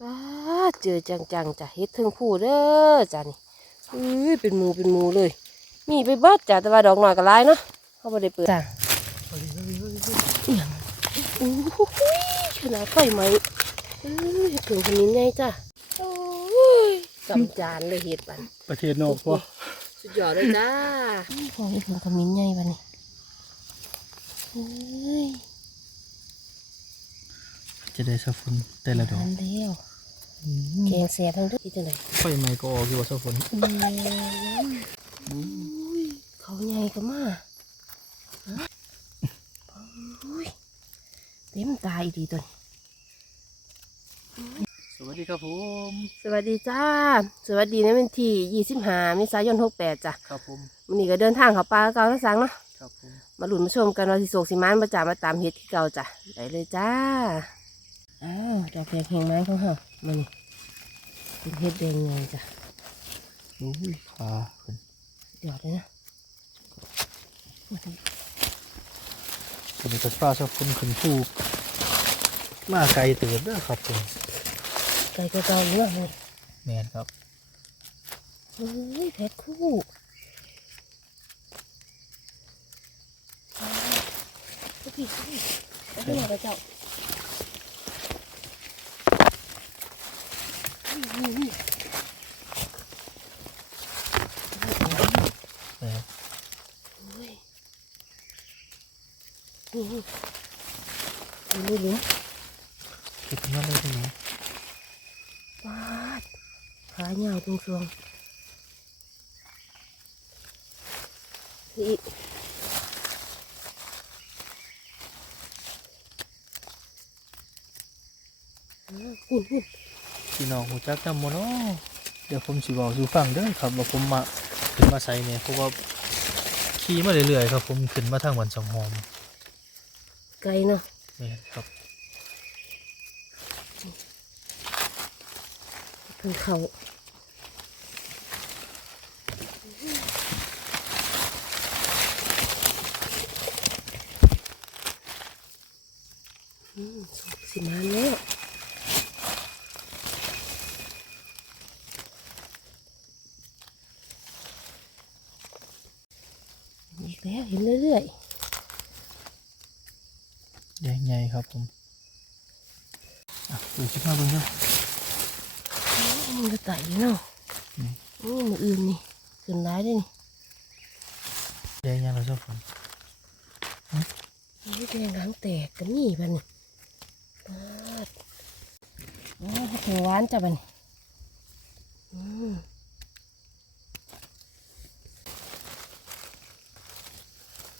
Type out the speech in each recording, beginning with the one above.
ป้าดเจอจังๆจ้ะเฮ็ดเทิงผู้เด้อจ้ะนี่อุ้ยเป็นหมูเป็นหมูเลย มีไปเบิดจ้ะแต่ว่าดอกหน่อยก็หลายเนาะเขาบ่ได้เปิดจ้ะอิหยังอู้หูขนาดไฟไหมเอ้ยเฮ็ดถึงคนนี้ไงจ้ะโอ้ยกำจานเลยเฮ็ดปันประเทศนอกพอสุดยอดเลยจ้าพอเฮ็ดถึงขมิ้นไงปันนี่เฮ้ยจะได้สักฝนแต่ละดอกทานแล้ว แกงแซ่บทั้งเด้อที่จังได๋ไฟไหม้ก็ออกอยู่ว่าสักฝนเขาใหญ่ก็มาอุ้ยเต็มตาอีดีตัวนี้สวัสดีครับผม สวัสดีจ้า สวัสดีในวันที่ยี่สิบห้าเมษายนหกแปดจ้ะ ครับผมวันนี้ก็เดินทางเขาป่าเก่าทั้งสังเนาะ ครับผม มาหลุนมาชมกันว่าสิโศกสิมานประจามาตามเฮ็ดที่เก่าจ้ะ ได้เลยจ้า อ้าวดอกแดงแหงไม้ของเฮามานี่เป็นเฮ็ดแดงไงจ้ะอุ้ยขาขึ้นเดี๋ยวเลยนะมาทผมจะฟ้าสักฝนขึ้นภูมาไกลเติบเด้อครับผมำไก่กระเกาอยู่เนาะนี่แม่นครับเฮ้ยเพชรคู่อ้าวพี่พี่เอาไปไหนไปเจ้านี่นี่นี่ แม่น โอ้ย นี่นี่นี่นี่เก็บมาได้ที่ไหนปาดขาเหยาวตรงสวงนี่อ่าหุ่นหุ่นพี่น้องหูจักจำโมเนาะเดี๋ยวผมสิบอกสู่ฟังเด้อครับว่าผมมาขึ้นมาใส่เนี่ยเพราะว่าขี่มาเรื่อยๆครับผมขึ้นมาทางวันสองหอม ไกลเนาะแม่นครับเพิ่งเขาอืมสิมาแล้วอีกแล้วเห็นเรื่อย ใหญ่ๆครับผม อะดูชิคมาเบิ่งเนาะๆมันก็ไต่อยู่เนาะอืมโอ้มืออื่นนี่ขึ้นร้ายได้นี่แดงยังเราชอบฝนนี่แดงหางแตกกันนี่บัดนปาดโอ้เขียวหวานจ้ะบัดนอืม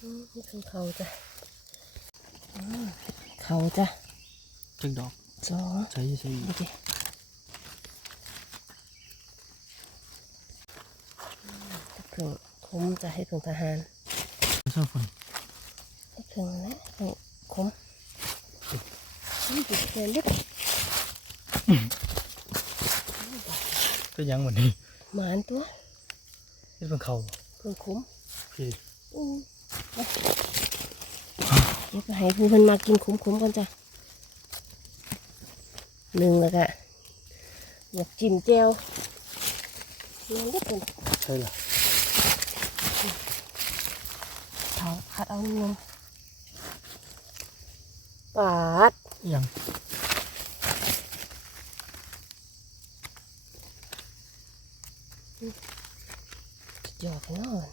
อืมนี่คือเขาจ้ะอืมเขาจ้ะจังดอก สองใส่ใส่ดูดิเพิ่งคุ้มจะให้เพิ่งทหารชอบฝนให้เพิ่งนะเพิ่งคุ้มนี่ติดเกินเล็กก็ยังเหมือนนี้หมานตัวนี่เป็นเขาเพิ่งคุ้มพี่อืมเอาเดี๋ยวไปให้ผู้เพิ่นมากินคุ้มๆกันจ้ะ หนึ่งแล้วก็อยากจิ้มแจ่วเลี้ยงเล็กเป็นใช่ละเขาคัดเอานมปาดยังหยอกนอน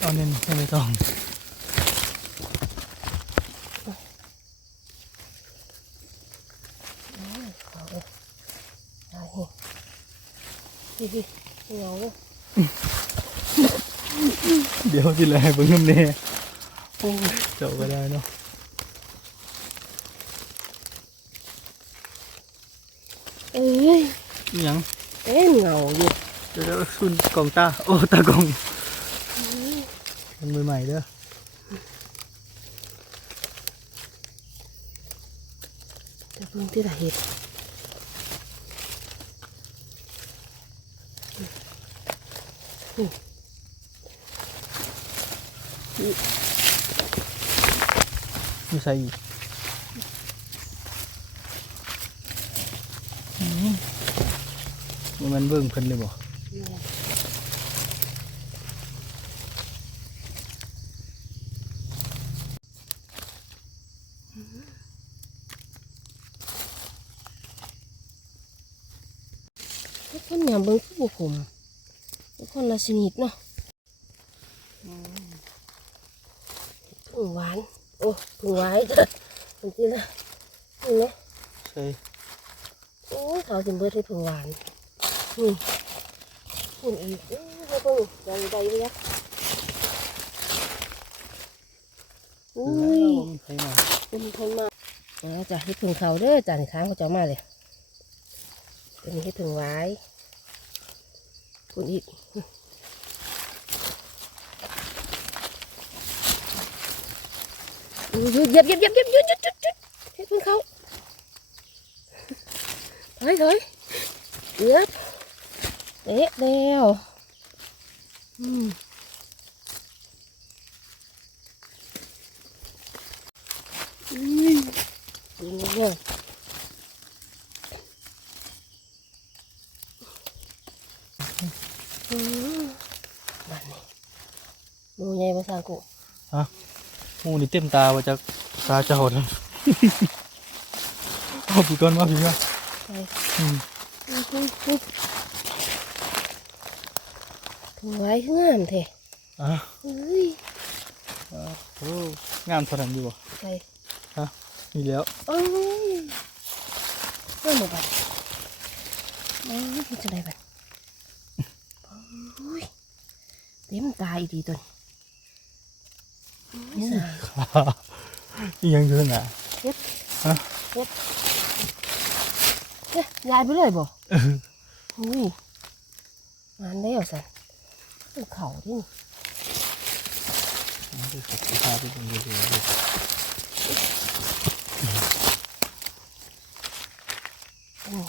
เอาเน้นไม่ไม่ต้อง เขาเลยเอาเห็นดิดิ เหงาเลยเดี๋ยวสิแลเบิ่งน้ำเน่โอ้ยเจ้าก็ได้เนาะเอ้ยยังเต้นเหงาอยู่เดี๋ยวเดี๋ยวซุนกล่องตาโอ้ตากล่องมันมือใหม่เด้อจะเพิ่งที่ละเห็ด อยู่ใส่มันเบิ่งเพิ่นเลยบ่เพิ่นเนี่ยเบิ่งคือบ่ขม คนละชนิดเนาะผึ่งหวาน โอ้ผึ่งหวานจ้ะจริงๆนะนี่เนาะใช่โอ้ยเขาถึงเบิดให้ผึ่งหวานนี่คุณอีกอื้อให้เบิ่งใจใจเลยอะอุ้ยใครมาเป็นคนมาเอาจ้ะให้ผึ่งเขาเด้อจ้ะนี่ค้างเขาจะเอามาเลยตัวนี้ให้ผึ่งไว้ คุณอีกหยุดเหยียบเหยียบเหยียบเหยียบหยุดหยุดหยุดหยุดให้เพิ่งเขาถอยถอยเหยียบเอ๊ะแล้วอืมอุ้ยดูนี่เนี่ยอืมบ้านนี้ดูใหญ่ภาษากู หมู นี่เต็มตาว่าจะตาเจ้าแล้วเอาพี่ก่อนมาพี่ก่อนถึงไว้งามเถอะอะเฮ้ยโอ้งามเท่านั้นอยู่บ่ไปนี่แล้วโอ้ยเริ่มหมดไปโอ้ยเฮ็ดจะได้ไปโอ้ยเต็มตาอีดีตัวนี้ ยังอยู่นั่นน่ะเนี่ยยายไปเลยบ่เอออุ้ยมันแล้วสันเป็นเขาที่นี่มันจะสุขภาพที่ดีเลยอืม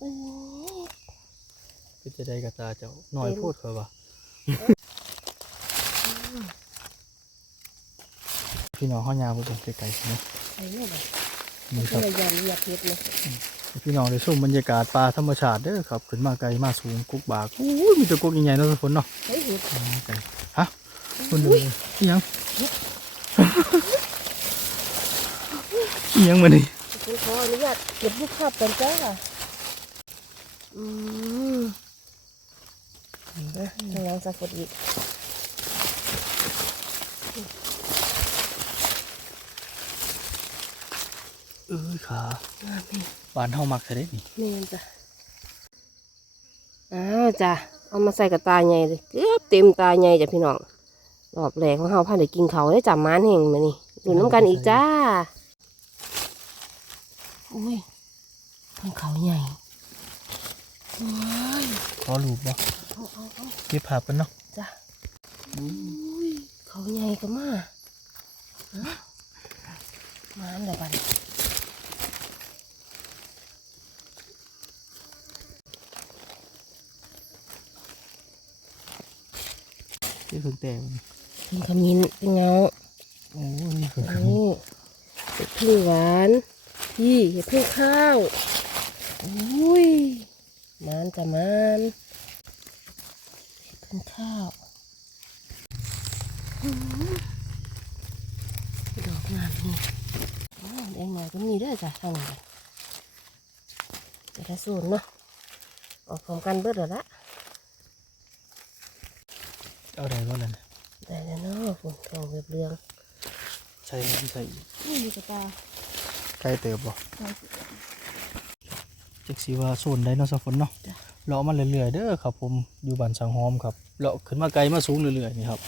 อืมก็จะได้กับตาเจ้าหน่อยพูดเขาว่า พี่น้องเขายาวไปเป็นไกลๆใช่ไหมไปเนี่ยบ่นี่คพรับยายามอยากเฮ็ดเลยพี่น้องได้ชมบรรยากาศป่าธรรมชาติเด้อครับขึ้นมาไกลมาสูงกุกบากอู้ยมีแต่กุกใหญ่ๆเนาะทุกคนเนาะเฮ้ยเฮ็ดอ๋อไกลฮะคนเดียวเลยอิหยังอิหยังมานี่คุณขออนุญาตเก็บรูปภาพกันจ้าอืมนะทางหลังสักกดอีก เอ้ยขามาแม่บานเฮามักใส่ได้นี่แม่นจ้ะอ้าวจ้ะเอามาใส่กับตาใหญ่เลยเกือบเต็มตาใหญ่จ้ะพี่น้องรอบแรกของเฮาพาได้กินเขาวได้จับมานแห่งมานี่ดูน้ำกันอีกจ้าอุ้ยมันเขาใหญ่ว้ายขอรูปบ่เอาเอาเอาเก็บภาพกันเนาะจ้ะอุ้ยเขาใหญ่ก็มาฮะมาอันเดียวกัน ที่เพิ่งแต่งเป็นขมิ้นเป็นเงาโอ้ยนี่เพิ่งนี่เห็ดพึ่งหวานพี่เห็ดพึ่งข้าวอุ้ยมานจะมานเห็ดพึ่งข้าวอื้อดอกงามนี่อ้าวแดงหน่อยก็มีด้วยจ้ะทางนี้จะได้สูนเนาะออกพร้อมกันเบิดแล้วละ เอาได้บ่นั่นได้แล้วเนาะฝนทองเรียบเรืองใส่มันใส่อีกนี่มีกระตาใกล้เติบบ่จักสิว่าโซนได้เนาะสักฝนเนาะจ้ะเลาะมาเรื่อยๆเด้อครับ ผมอยู่บ้านสังหอมครับเลาะขึ้นมาไกลมาสูงเรื่อยๆนี่ครับ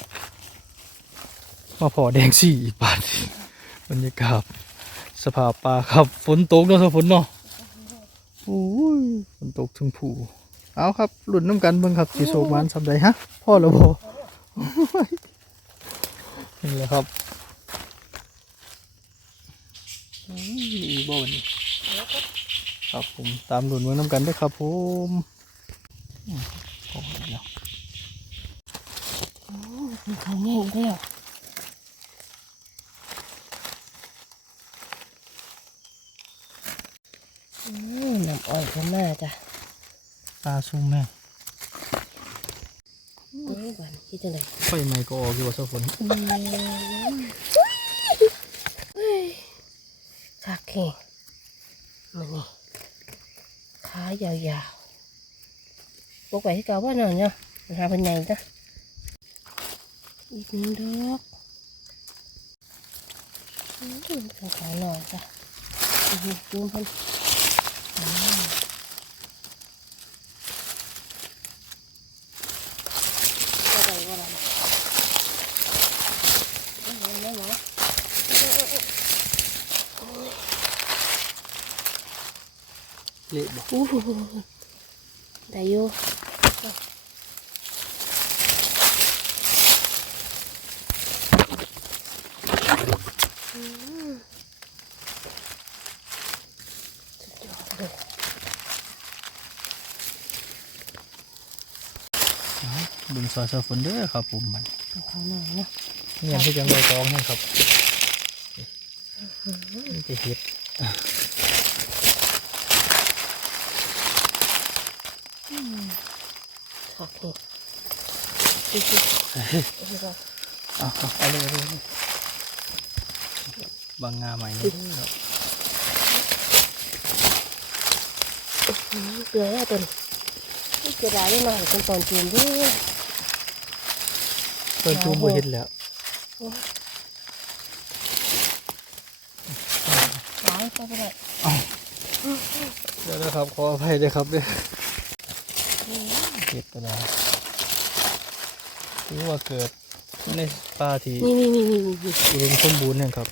มาพอแดงสี่อีกบาทบรรยากาศสภาพป่าครับฝนตกเนาะสักฝนเนาะโอ้ยฝนตกถึงผู้เอาครับหลุดน้ำกันเบิ่งครับสีโศกมันสำใดฮะพ่อแล้วบ่โอ้ย นี่แหละครับอุ้ยอีบ่วันนี้ครับผมตามหลุดเบิ่งน้ำกันเด้วยครับผมอืมโอ้ยเนาะมีเขาแง่อีกแล้วอืมน้ำอ้อยขึ้นมาจ้ะปลาซุ่มแม่ เอ้ยบันคิดจังไดไฟไหม้ก็ออกอยู่ว่าเจ้าฝนคักแข่งมันนี่ขายาวๆปกไปที่เก่าว่านอนเนาะมันหาเป็นไงจ้ะอีกหนึ่งดอกอืมขาขาหน่อยจ้ะอืมจูมเพิ่นอืมอะไรวะล่ะเอาเอาเอาเอาเอา เละบ่อู้หูได้อยู่อืมสุดยอดเลยเบิ่งซอยเจ้าฝนเด้อครับผมมันเอาเขาหน่อยเนาะเงี้ยที่จังเลยตองให้ครับนี่จะเห็ด ขักนี่ดูสิ เอาเอาเลยเลยบางงาใหม่นี่ครับอืมเกลือแล้วตัวนี้เกลือได้ได้หน่อยเป็นตอนจูนด้วยเพิ่นจูมบ่เห็นแล้วหายไปเลยเดี๋ยวนะครับขออภัยด้วยครับเด้อเก็บก็ได้ ถือว่าเกิดในป่าที่นี่นี่นี่นี่นี่อุดมสมบูรณ์เนี่ยครับ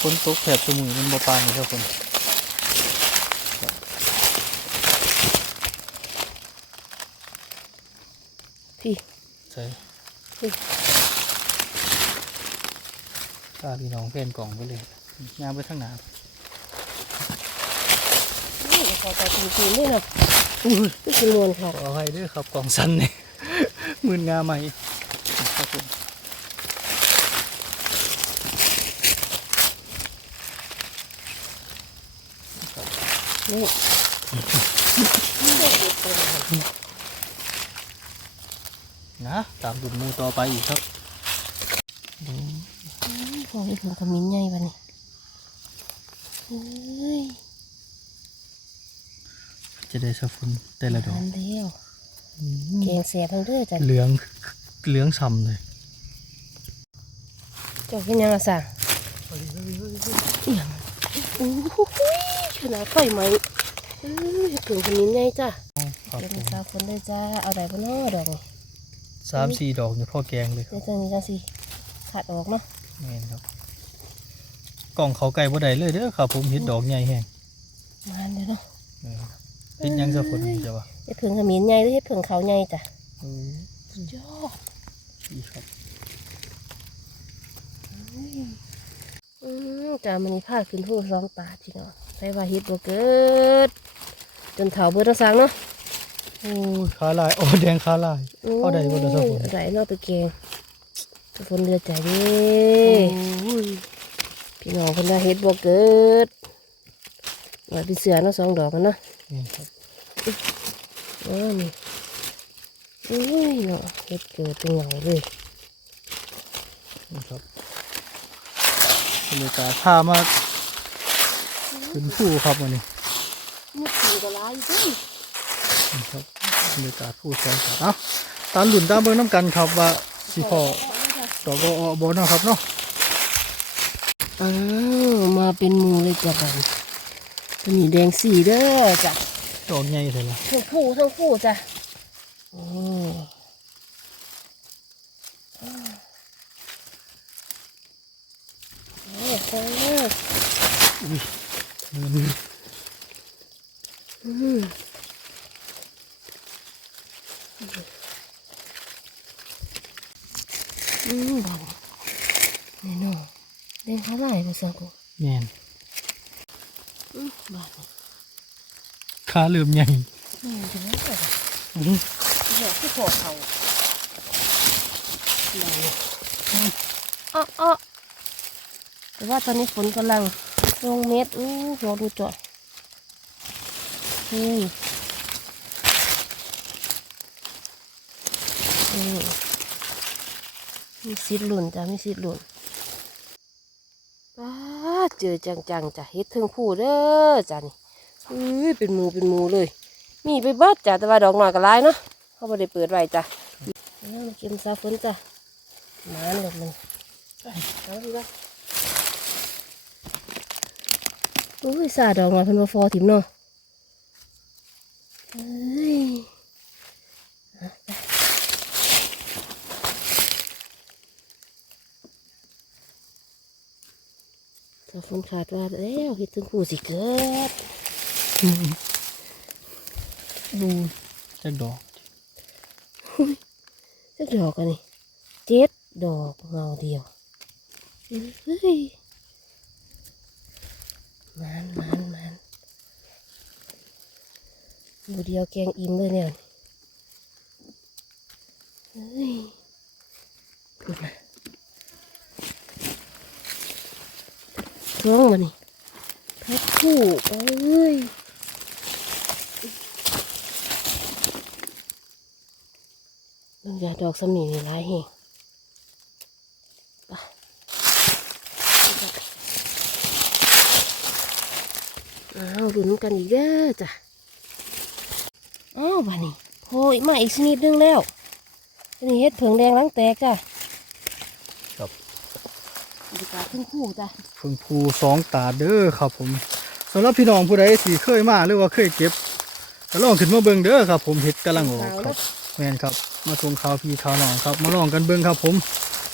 ฝนตกแถบสมุยมันบ่ปานนี่ครับคนพี่ใช่อืมตาพี่น้องเพ่นกล่องไปเลยย่างไปทางหน้านี่เดี๋ยว ขอต่อจูนจูนด้วยเนาะนี่คือมวนค่ะขออภัยด้วยครับกองสั้นนี่ยมืนงาใหม่ครับผมนี่นะตามดุลหมูต่อไปอีกครับพวกนี้ถึงขมิ้นใหญ่ปะนี่เฮ้ย จะได้สะฟุนแต่ละดอกทานเดียวแกงเสียทั้งเด้อจ้ะเหลืองเหลืองฉ่ำเลยเจ้ากินยังละสั่งเอียงโอ้โหขนาดไฟไหมเอ้ยถึงขมิ้นใหญ่จ้ะครับเป็นผมสาวคนเลยจ้าเอาได้ปะเนาะดอกนี่สามสี่ดอกเนี่ยพ่อแกงเลยคเดี๋รัยวบจังนี้จังสิขาดออกเนาะแม่นครับกล่องเขาไก่บ่ได้เลยเด้อครับผมเห็นดอกใหญ่แห้งมาเดี๋ยวเนาะแม่นครับ เห็นหยังสะฟุนนี่จ้ะวะเฮ็ดผึ่งขมิ้นใหญ่หรือเฮ็ดผึ่งเขาใหญ่จ้ะเออสุดยอดดีครับอืมจ้ามันนี่พาขึ้นหูร้องตาจริงเนาะใส่ว่าเฮ็ดบ่เกิด จนเถาเบิดทั้งสางเนาะโอ้ยขาลายโอ้แดงขาลายเอาได้บ่ล่ะสะฝนได้เนาะไปเกงสะฝนเดือดใจเด้โอ้ยพี่น้องเพิ่นว่าเฮ็ดบ่เกิดว่าพี่เสือเนาะสองดอกกันเนาะนี่ครับ เออนี่อุ้ยเนาะเฮ็ดเกิดเป็นไงเลยนี่ครับบรรยากาศพามาขึ้นผู้ครับวันนี้มุกสีก็หลายอยู่เด้นี่ครับบรรยากาศผู้แสนสาเอ้าตามหลุนตามเบิ้งน้ำกันครับว่าสิพอดอกก็ออบเนาะครับเนาะอ้าวมาเป็นหมูเลยจ้ะบัดนี้ตัวนี้แดงสีเด้อจ้ะ ดอกใหญ่เลยล่ะทั้ผู้ทั้ผู้จ้ะโอ้โอ้โหอุ้ยมืออืมอืมบอกนี่เนาะเล่นเขาไล่ภาษากูแม่นอืมบาดนี่ ขาเริ่มใหญ่แม่นจะไม่เกิดอื้อหือหัวที่โผล่เขาไหนอ้ออ้อแต่ว่าตอนนี้ฝนกำลังลงเม็ดอู้รอดูจ่อยนี่นี่มีสิทธิ์หล่นจ้ะมีสิทธิ์หล่นป้าดเจอจังๆจ้ะเฮ็ดเทิงผู้เด้อจ้ะนี่ อ้ยเป็นมูเป็นมูเลย มีไปเบิดจ้ะแต่ว่าดอกหน่อยก็หลายเนาะเขาไม่ได้เปิดไว้จ้ะเอามาเก็บซาฝนจ้ะมาเลยมันเอาดีกว่าอุ้ยสาดอกหน่อยเพิ่นว่าฟอถิ่มเนาะเอ้ยเอาไปซาฝนขาดว่าแล้วเฮ็ดถึงผู้สิเกิด ดูจักดอกสักดอกกันนี่เจ็ดดอกเงาเดียวเฮ้ยมันมันมันดูเดียวแกงอิ่มเลยเนี่ยเฮ้ยพูมาร้องมานี่พัดคู่เอ้ย ลง ยาดอกสำนีนี่ร้ายแหงไปอ้าวลุ้นกันอีกเด้อจ้ะ อ้าวบ้านี่โอ้ยมาอีกชนิดหนึงแล้วอันนี้เฮ็ดเผิงแดงหล้างแตกจ้ะครับบรรยากาศขึ้นคู่จ้ะเพิ่งภูสองตาเด้อครับผมสำหรับพี่น้องผู้ใดที่เคยมาหรือว่าเคยเก็บก็ลองขึ้นมาเบิ่งเด้อครับ ผมเห็ดกำลังออกครับแม่นครับ มาทวงข่าวพี่ข่าวน้องครับ มาลองกันเบิ่งครับผม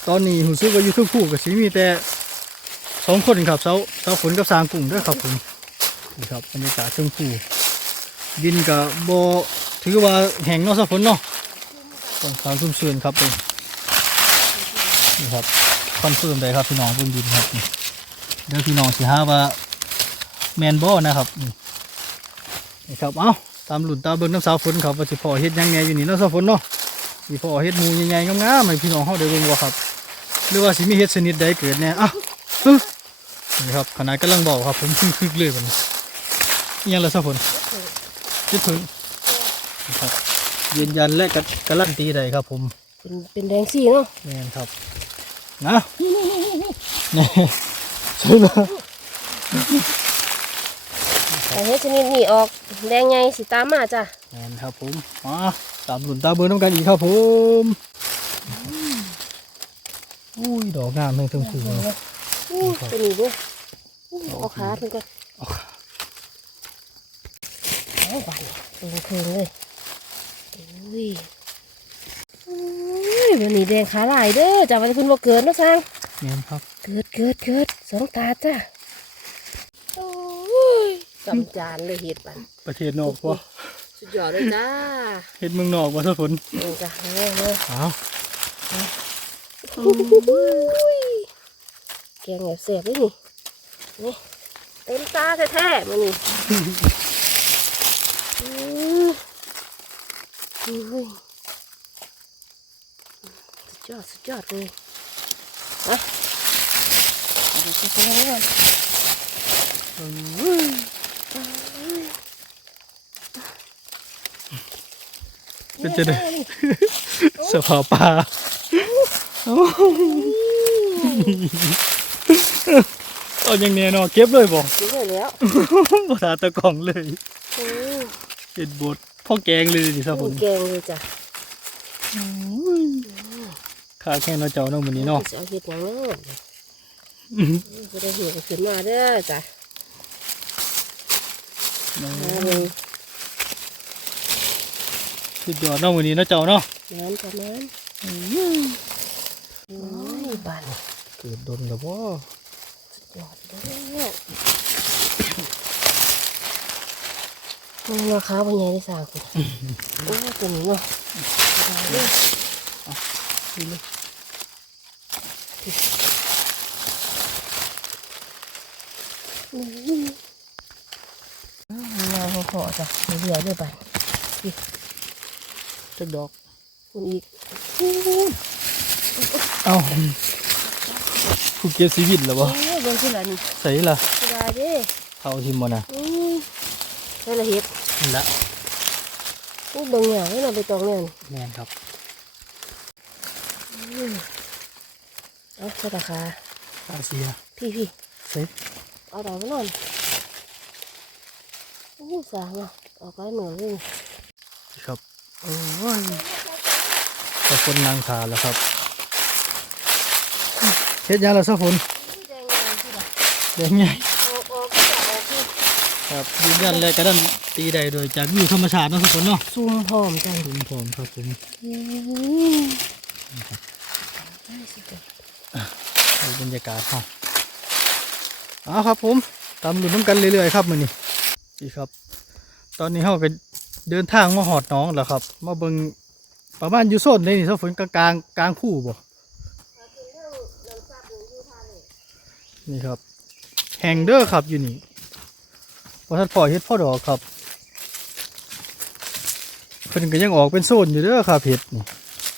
ตอนนี้หูซึกว่าอยู่ทุกผู้กับสีมีแต่สองคนครับเสาเสาฝนกับสางกลุ่มด้อครับผมนี่ครับบรรยากาศเทิงผู้ดินกับโบถือว่าแห้งนาะเสาฝนเนาะต้องขาวชุ่มชื้นครับผมนี่ครับคอนเฟิร์มได้ครับพี่น้องเบิ่งดินครับเดี๋ยวพี่น้องสิหาว่าแมนบ่นะครับนี่ครับ เอ้าตามหลุนตามเบิ่งน้ำสาวฝนครับว่าสิพอเฮ็ดยังไงอยู่นี่น้ำสาวฝนเนาะ สิพอเฮ็ดหมูใหญ่ๆงามๆให้พี่น้องเฮาได้เบิ่งบ่ครับ หรือว่าสิมีเฮ็ดชนิดใดเกิดแน่อะฮึนี่ครับขนาดกำลังบอกครับผมคึกๆเลยบัดนี้อิหยังละสาวฝนคิดถึงนะครับยืนยันและกะการันตีได้ครับผม เป็นเป็นแดงสีเนาะแม่นครับนะนี่ใช่แล้วแต่เฮ็ดชนิดนี้ออกแดงไงสิตามมาจ้ะแมนครับผมมา ตามหลุนตามเบอร์น้ำกันอีกครับผมอุ้ยดอกงามเลยทั้งคู่เลยอู้ตัวนี้ด้วยอู้เอาขาเพิ่นก็เอาขาเอาบานเพิ่งเคืองเลยอุ้ยอุ้ยวันนี้แดงขาลายเด้อจ้าวันนี้เพิ่นบ่เกิดเนาะสร้างแมนครับ เกิดเกิดเกิดสองตาจ้ะโอ้ยกำจานเลยเห็ดปันประเทศนอกวะ สุดยอดเลยจ้าเฮ็ดเมืองนอกวะสักฝนนี่จ้ะนี่เลยเอาแกงแบบเสียบเลยนี่นี่เต็มตาแท้ๆมันนี่อื้ออุ้ยสุดยอดสุดยอดเลยอะเอาไปใช้ๆก่อน เป็นจะได้สภาพปลาเอาอย่างเนี้ยเนาะเก็บเลยบ่กินได้แล้วบ่ทาตะกล่องเลยอือเห็ดบดพ่อแกงเลยดิครับผมแกงเลยจ้ะข้าแค่เนาะเจ้าเนาะมื้อนี้เนาะจะเอาเห็ดหยังเนาะจะได้เห็ดขึ้นมาเด้อจ้ะมาเลย สุดยอดเนาะมื้อนี้เนาะเจ้าเนาะน้ำประมาณโอ้ยบานเกิดดนกับว่าสุดยอดแล้วมันราคาเป็นไงได้สร้างคุณโอ้ยตัวนี้เนาะงานเขาขอจ้ะเรื่อยๆด้วยไป จักดอกคุณอีกเอ้าผู้เก็บชีวิตแล้วบ่โอ้ยเบิ่งสิล่ะนี่ใส่ล่ะสบายเด้เอาทิมบ่น่ะอือใส่ละเฮ็ดนี่ละอู้เบิ่งหยังเลยน่ะใบตองเนี่ยนี่แม่นครับอือเอาใส่ราคาอาเซียพี่พี่ใส่เอาดอกมานอนอู้สางอะออกไปเหมือนเลยครับ โอ้ยสะฝนนางทาแล้วครับเฮ็ดหยังล่ะสะฝนแดงงามสิล่ะแดงใหญ่ออกออกก็ออกที่ครับยืนยันเลยกระดันตีได้โดยจากวิวธรรมชาติเนาะสะฝนเนาะซูมพร้อมจังผมผมครับผมอือได้สิจ้ะดูบรรยากาศเฮาเอาครับผมตามรุ่นน้ำกันเรื่อยๆครับมื้อนี้นี่ครับ ตอนนี้เฮาก็ เดินทางมาหอดน้องแล้วครับ มาเบิงประมาณอยู่โซนนี้นี่สะฝนกลางกลางกลางคู่บ่นี่ครับแหงเด้อครับอยู่นี่ว่าทัดพ่อเฮ็ดพ่อดอกครับเพิ่นก็ยังออกเป็นโซนอยู่เด้อครับเฮ็ดนี่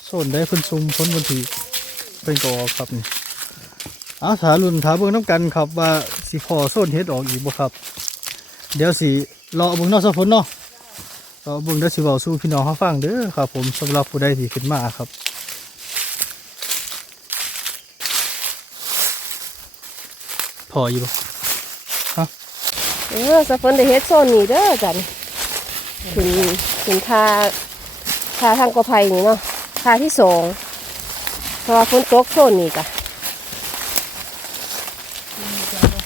โซนได้เพิ่นซุมพ้นบนทีเพิ่นก็ออกครับนี่เอาถารุ่นถาเบิ่งน้ำกันครับว่าสิพอโซนเฮ็ดออกอีกบ่ครับ เดี๋ยวสิรอเบิ่งนาะสักฝนเนาะ รอเบิ่งเดี๋ยวสิเว้าสู่พี่น้องเขาฟังเด้อครับ ผมสำหรับผู้ใดที่ขึ้นมาครับพออยู่บ่เออสะเฟินได้เฮ็ดโซนนี้เด้อจ้ะนี่ขึ้นขึ้นทาทาทางกอไผ่นี่เนาะทาที่สองเพราะว่าฝนตกโซนนี้จ้ะ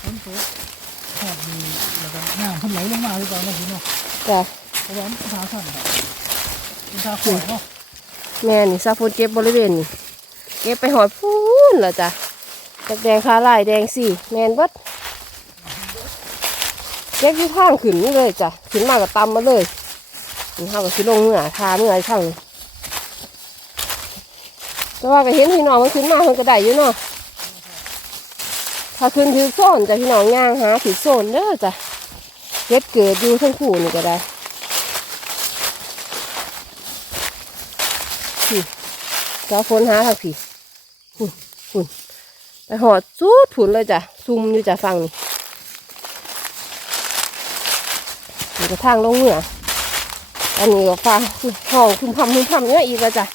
ฝนตกหอบมีแล้วก็น้ำมันไหลลงมาหรือเปล่าเนาะพี่เนาะจ้ะ เพราะว่ามันทาสั่นครับเป็นทาขวดเนาะแม่นี่ซาฝนเก็บบริเวณนี่เก็บไปหอดพูนแล้วจ้ะจากแดงคาลายแดงสี่แมนเบิดเก็บที่ข้างขึ้นนี่เลยจ้ะขึ้นมากับตำมาเลยนี่เขาก็สิลงเมื่อทาเมื่อไอ้ช่างนี่แต่ว่าก็เห็นพี่น้องมันขึ้นมามันก็ได้อยู่เนาะถ้าขึ้นถือโซนจ้ะพี่น้องย่างหาถือโซนเด้อจ้ะเก็บเกิดอยู่ทั้งคู่นี่ก็ได้ เจ้าฝนหาทางผีหุ่นหุ่นไปหอดสูดผุนเลยจ้ะซุ่มอยู่จ้ะฟังนี่นี่ก็ทางลงเหนืออันนี้ก็ฟ้าห้องคุมพำคุมพำเนี่ยอีกแล้วจ้ะ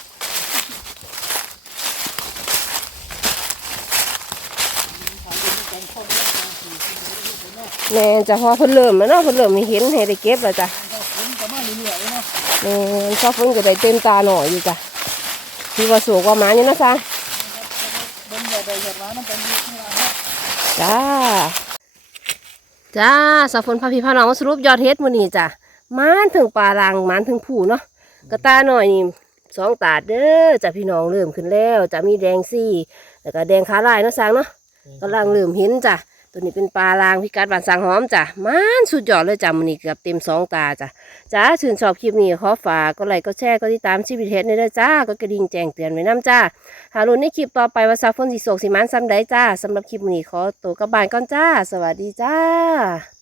แม่จะพอเพิ่นเริ่มแล้วเนาะเพิ่นเริ่มไม่เห็นให้ได้เก็บแล้วจ้ะฝนประมาณเรื่อยๆเนาะแม่ชอบเพิ่นก็ได้เต็มตาหน่อยอยู่จ้ะ ที่ว่าสูงกว่าหมานี่นะจ๊ะเบิ่งอย่าได้อย่ามันอยู่ข้างล่างเนาะจ้า จ้าสาวฝนพาพี่พาน้องมาสรุปยอดเฮ็ดมื้อนี้จ้ะมานถึงปลาลังมานถึงผู้เนาะกระตาหน่อยนี่สองตาเด้อจ้ะพี่น้องเริ่มขึ้นแล้วจะมีแดงซี่ แล้วก็แดงขาลายเนาะสางเนาะกำลังเริ่มเห็นจ้ะ ตัวนี้เป็นปลาลางพิกัดบานสางหอมจ้ะมันสุดยอดเลยจ้ะมันนี่เกือบเต็มสองตาจ้ะจ้าชื่นชอบคลิปนี้ขอฝากก็ไลค์ก็แชร์ก็ติดตามชีวิตเฮ็ดในเด้อจ้าก็กระดิ่งแจ้งเตือนไว้นํจ้าหาลุ้นในคลิปต่อไปว่าซาฟอนสีโศกสีมันซ้ำใดจ้าสำหรับคลิปนี้ขอตัวกลับบ้านก่อนจ้า สวัสดีจ้า